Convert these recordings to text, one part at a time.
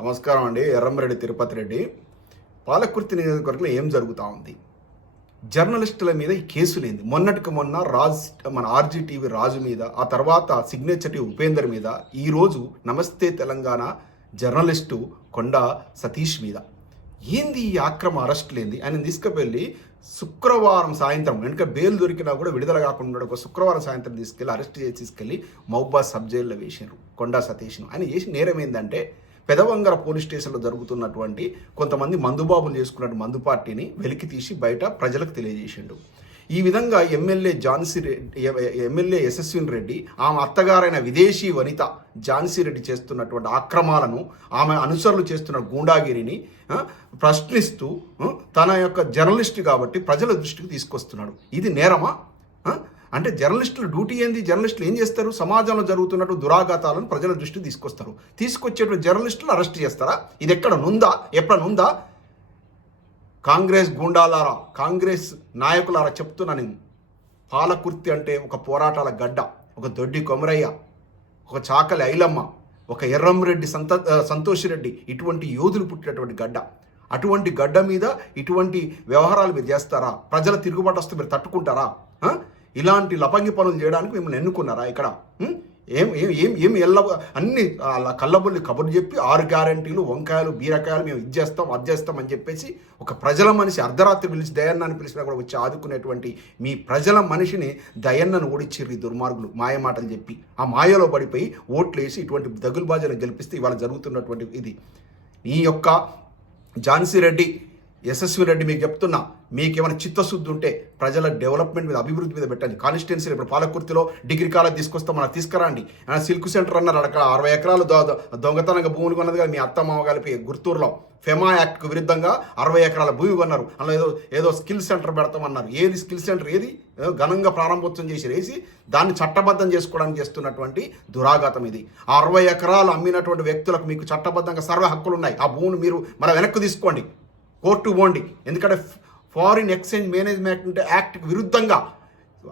నమస్కారం అండి. ఎర్రంరెడ్డి తిరుపతి రెడ్డి. పాలకుర్తి నియోజకవర్గంలో ఏం జరుగుతూ ఉంది? జర్నలిస్టుల మీద ఈ కేసులేంది? మొన్నటికి మొన్న మన ఆర్జీటీవీ రాజు మీద, ఆ తర్వాత సిగ్నేచర్ టీవీ ఉపేందర్ మీద, ఈరోజు నమస్తే తెలంగాణ జర్నలిస్టు కొండా సతీష్ మీద ఏంది ఈ ఆక్రమ అరెస్టులేంది? ఆయన తీసుకువెళ్ళి శుక్రవారం సాయంత్రం, వెనుక బెయిల్ దొరికినా కూడా విడుదల కాకుండా ఒక శుక్రవారం సాయంత్రం అరెస్ట్ చేసి తీసుకెళ్ళి మహబూబాద్ సబ్ జైల్లో వేసారు కొండా సతీష్ను. ఆయన చేసిన నేరం ఏంటంటే, పెదవంగర పోలీస్ స్టేషన్లో జరుగుతున్నటువంటి కొంతమంది మందుబాబులు చేసుకున్నట్టు మందు పార్టీని వెలికి తీసి బయట ప్రజలకు తెలియజేసిండు. ఈ విధంగా ఎమ్మెల్యే యశస్విని రెడ్డి, ఆమె అత్తగారైన విదేశీ వనిత ఝాన్సీ రెడ్డి చేస్తున్నటువంటి ఆక్రమాలను, ఆమె అనుసరులు చేస్తున్న గూండాగిరిని ప్రశ్నిస్తూ తన యొక్క జర్నలిస్ట్ కాబట్టి ప్రజల దృష్టికి తీసుకొస్తున్నాడు. ఇది నేరమా? అంటే జర్నలిస్టుల డ్యూటీ ఏంది? జర్నలిస్టులు ఏం చేస్తారు? సమాజంలో జరుగుతున్నట్టు దురాఘాతాలను ప్రజల దృష్టికి తీసుకొస్తారు. తీసుకొచ్చేటువంటి జర్నలిస్టులు అరెస్ట్ చేస్తారా? ఇది ఎక్కడ నుందా? ఎప్పుడైనా నుందా? కాంగ్రెస్ గూండాలారా, కాంగ్రెస్ నాయకులారా చెప్తున్నా నేను, పాలకుర్తి అంటే ఒక పోరాటాల గడ్డ, ఒక దొడ్డి కొమరయ్య, ఒక చాకలి ఐలమ్మ, ఒక ఎర్రంరెడ్డి సంతోష్ రెడ్డి, ఇటువంటి యోధులు పుట్టినటువంటి గడ్డ. అటువంటి గడ్డ మీద ఇటువంటి వ్యవహారాలు మీరు చేస్తారా? ప్రజల తిరుగుబాటు వస్తే మీరు తట్టుకుంటారా? ఇలాంటి లపంగి పనులు చేయడానికి మిమ్మల్ని ఎన్నుకున్నారా ఇక్కడ? ఏం అన్ని కళ్ళబుల్లి కబుర్లు చెప్పి 6 గ్యారంటీలు, వంకాయలు, బీరకాయలు మేము ఇది చేస్తాం అది చేస్తాం అని చెప్పేసి ఒక ప్రజల మనిషి అర్ధరాత్రి పిలిచి దయన్నాన్ని పిలిచినా కూడా వచ్చి ఆదుకునేటువంటి మీ ప్రజల మనిషిని దయన్నను ఓడిచ్చిర్రు ఈ దుర్మార్గులు మాయమాటలు చెప్పి. ఆ మాయలో పడిపోయి ఓట్లు వేసి ఇటువంటి దగులుబాజీలను గెలిపిస్తే ఇవాళ జరుగుతున్నటువంటి ఇది. ఈ యొక్క ఝాన్సీ రెడ్డి, యశస్వి రెడ్డి, మీకు చెప్తున్నా, మీకు ఏమైనా చిత్తశుద్ధి ఉంటే ప్రజల డెవలప్మెంట్ మీద, అభివృద్ధి మీద పెట్టండి. కాన్స్టిట్యున్సీలో ఇప్పుడు పాలకుర్తిలో డిగ్రీ కాలేజ్ తీసుకొస్తాం, మనం తీసుకురండి. సిల్క్ సెంటర్ అన్నారు, అక్కడ 60 ఎకరాలు దొంగతనంగా భూములు కొన్నది కదా మీ అత్తమామ కలిపి గుర్తూరులో. ఫెమా యాక్ట్కు విరుద్ధంగా 60 ఎకరాల భూమి కొన్నారు. అందులో ఏదో స్కిల్ సెంటర్ పెడతామన్నారు. ఏది స్కిల్ సెంటర్? ఏది ఘనంగా ప్రారంభోత్సవం చేసి వేసి దాన్ని చట్టబద్ధం చేసుకోవడానికి చేస్తున్నటువంటి దురాఘాతం ఇది. ఆ 60 ఎకరాలు అమ్మినటువంటి వ్యక్తులకు మీకు చట్టబద్ధంగా సర్వే హక్కులు ఉన్నాయి. ఆ భూమిని మీరు మళ్ళీ వెనక్కి తీసుకోండి, కోర్టు పోండి. ఎందుకంటే ఫారిన్ ఎక్స్చేంజ్ మేనేజ్మెంట్ యాక్ట్కి విరుద్ధంగా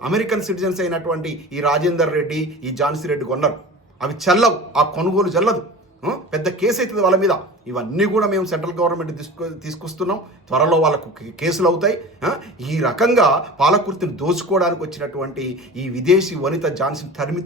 అమెరికన్ సిటిజన్స్ అయినటువంటి ఈ రాజేందర్ రెడ్డి, ఈ ఝాన్సీ రెడ్డి కొన్నారు. అవి చెల్లవు, ఆ కొనుగోలు చెల్లదు. పెద్ద కేసు అవుతుంది వాళ్ళ మీద. ఇవన్నీ కూడా మేము సెంట్రల్ గవర్నమెంట్ తీసుకొస్తున్నాం. త్వరలో వాళ్ళకు కేసులు అవుతాయి. ఈ రకంగా పాలకుర్తిని దోచుకోవడానికి వచ్చినటువంటి ఈ విదేశీ వనిత ఝాన్సీని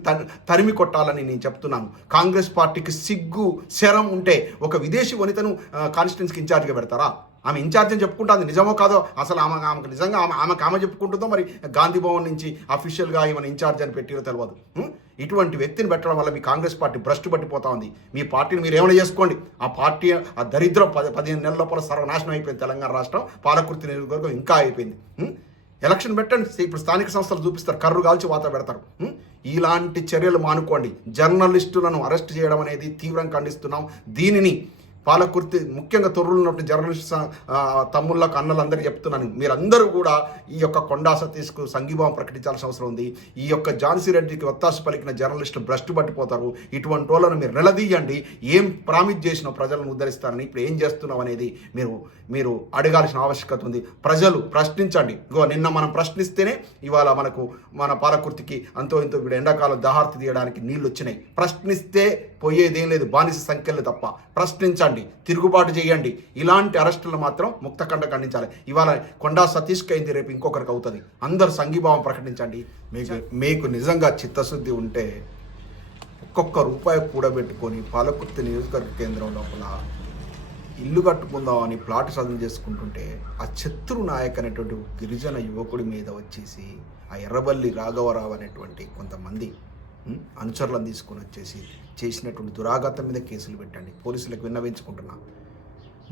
తరిమి కొట్టాలని నేను చెప్తున్నాను. కాంగ్రెస్ పార్టీకి సిగ్గు శరం ఉంటే ఒక విదేశీ వనితను కాన్స్టిట్యున్సీకి ఇన్ఛార్జ్గా పెడతారా? ఆమె ఇన్ఛార్జ్ అని చెప్పుకుంటుంది, నిజమో కాదో అసలు ఆమెకు నిజంగా ఆమె చెప్పుకుంటుందో, మరి గాంధీ భవన్ నుంచి అఫీషియల్గా ఈమెను ఇన్ఛార్జ్ అని పెట్టిరో తెలియదు. ఇటువంటి వ్యక్తిని పెట్టడం వల్ల మీ కాంగ్రెస్ పార్టీ భ్రష్టు పట్టిపోతా ఉంది. మీ పార్టీని మీరు ఏమైనా చేసుకోండి. ఆ పార్టీ ఆ దరిద్రం 15 నెలల లోపల సర్వనాశనం అయిపోయింది. తెలంగాణ రాష్ట్రం పాలకుర్తి నియోజకవర్గం ఇంకా అయిపోయింది. ఎలక్షన్ పెట్టండి, ఇప్పుడు స్థానిక సంస్థలు చూపిస్తారు, కర్రు కాల్చి వాత పెడతారు. ఇలాంటి చర్యలు మానుకోండి. జర్నలిస్టులను అరెస్ట్ చేయడం అనేది తీవ్రంగా ఖండిస్తున్నాం. దీనిని పాలకుర్తి ముఖ్యంగా తొర్రులు ఉన్నటువంటి జర్నలిస్ట్ తమ్ముళ్ళకు, అన్నలందరికీ చెప్తున్నాను, మీరందరూ కూడా ఈ యొక్క కొండా సతీష్కు సంఘీభావం ప్రకటించాల్సిన అవసరం ఉంది. ఈ యొక్క ఝాన్సీ రెడ్డికి ఒత్తాసు పలికిన జర్నలిస్టులు భ్రష్టు పట్టిపోతారు. ఇటువంటి వాళ్ళను మీరు నిలదీయండి. ఏం ప్రామిస్ చేసినా ప్రజలను ఉద్ధరిస్తారని, ఇప్పుడు ఏం చేస్తున్నావు అనేది మీరు అడగాల్సిన ఆవశ్యకత ఉంది. ప్రజలు ప్రశ్నించండి. నిన్న మనం ప్రశ్నిస్తేనే ఇవాళ మన పాలకుర్తికి అంతో ఇంతో ఇప్పుడు ఎండాకాలం దాహార్తి తీయడానికి నీళ్ళు వచ్చినాయి. ప్రశ్నిస్తే పోయేదేం లేదు, బానిస సంఖ్యలు తప్ప. ప్రశ్నించండి, తిరుగుబాటు చేయండి. ఇలాంటి అరెస్టులను మాత్రం ముక్తఖండ ఖండించాలి. ఇవాళ కొండా సతీష్కి అయింది, రేపు ఇంకొకరికి అవుతుంది. అందరూ సంఘీభావం ప్రకటించండి. మీకు నిజంగా చిత్తశుద్ధి ఉంటే ఒక్కొక్క రూపాయి కూడబెట్టుకొని పాలకుర్తి నియోజకవర్గ కేంద్రం లోపల ఇల్లు కట్టుకుందామని ప్లాట్ సాధన చేసుకుంటుంటే ఆ శత్రు నాయక్ అనేటువంటి గిరిజన యువకుడి మీద వచ్చేసి ఆ ఎర్రబల్లి రాఘవరావు అనేటువంటి కొంతమంది అనుచరులను తీసుకొని వచ్చేసి చేసినటువంటి దురాఘాతం మీద కేసులు పెట్టండి. పోలీసులకు విన్నవించుకుంటున్నా.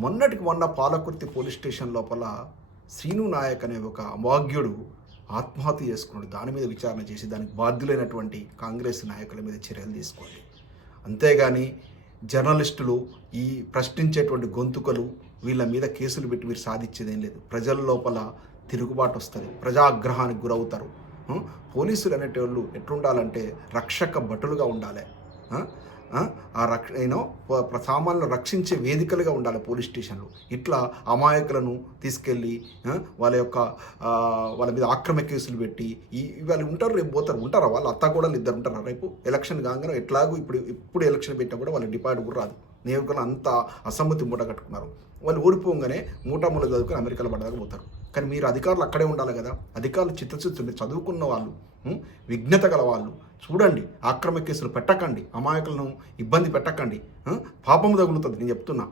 మొన్నటికి మొన్న పాలకుర్తి పోలీస్ స్టేషన్ లోపల శ్రీను నాయక్ అనే ఒక అమాగ్యుడు ఆత్మహత్య చేసుకున్నాడు. దాని మీద విచారణ చేసి దానికి బాధ్యులైనటువంటి కాంగ్రెస్ నాయకుల మీద చర్యలు తీసుకోండి. అంతేగాని జర్నలిస్టులు, ఈ ప్రశ్నించేటువంటి గొంతుకలు, వీళ్ళ మీద కేసులు పెట్టి మీరు సాధించేదేం లేదు. ప్రజల లోపల తిరుగుబాటు వస్తుంది, ప్రజాగ్రహానికి గురవుతారు. పోలీసులు అనేటోళ్ళు ఎట్లుండాలంటే రక్షక భటులుగా ఉండాలి. సామాన్యులను రక్షించే వేదికలుగా ఉండాలి పోలీస్ స్టేషన్లు. ఇట్లా అమాయకులను తీసుకెళ్ళి వాళ్ళ మీద ఆక్రమ కేసులు పెట్టి వాళ్ళు ఉంటారు, రేపు పోతారు. ఉంటారా వాళ్ళ అత్తగూడలు ఇద్దరు ఉంటారా రేపు ఎలక్షన్ కాగానే? ఎట్లాగూ ఇప్పుడు ఎలక్షన్ పెట్టినా కూడా వాళ్ళ డిపాజిట్ కూడా రాదు. నియోజకవర్గంలో అంత అసమ్మతి మూట కట్టుకున్నారు. వాళ్ళు ఓడిపోగానే మూటామూల చదువుకొని అమెరికాలో పడదాకా పోతారు. కానీ మీరు అధికారులు అక్కడే ఉండాలి కదా. అధికారులు చిత్తశుద్ధి చదువుకున్న వాళ్ళు, విఘ్నత గల వాళ్ళు చూడండి. ఆక్రమ కేసులు పెట్టకండి, అమాయకులను ఇబ్బంది పెట్టకండి, పాపము తగులుతుంది. నేను చెప్తున్నా.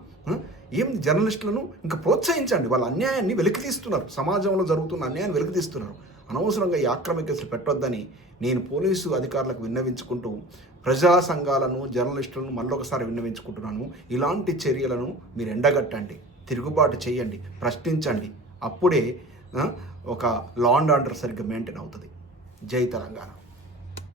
ఏం జర్నలిస్టులను ఇంకా ప్రోత్సహించండి. వాళ్ళ అన్యాయాన్ని వెలికి తీస్తున్నారు, సమాజంలో జరుగుతున్న అన్యాయాన్ని వెలికి తీస్తున్నారు. అనవసరంగా ఈ ఆక్రమ కేసులు పెట్టొద్దని నేను పోలీసు అధికారులకు విన్నవించుకుంటూ, ప్రజా సంఘాలను, జర్నలిస్టులను మళ్ళొకసారి విన్నవించుకుంటున్నాను. ఇలాంటి చర్యలను మీరు ఎండగట్టండి, తిరుగుబాటు చేయండి, ప్రశ్నించండి. అప్పుడే ఒక లా అండ్ ఆర్డర్ సరిగ్గా మెయింటైన్ అవుతుంది. జై తెలంగాణ.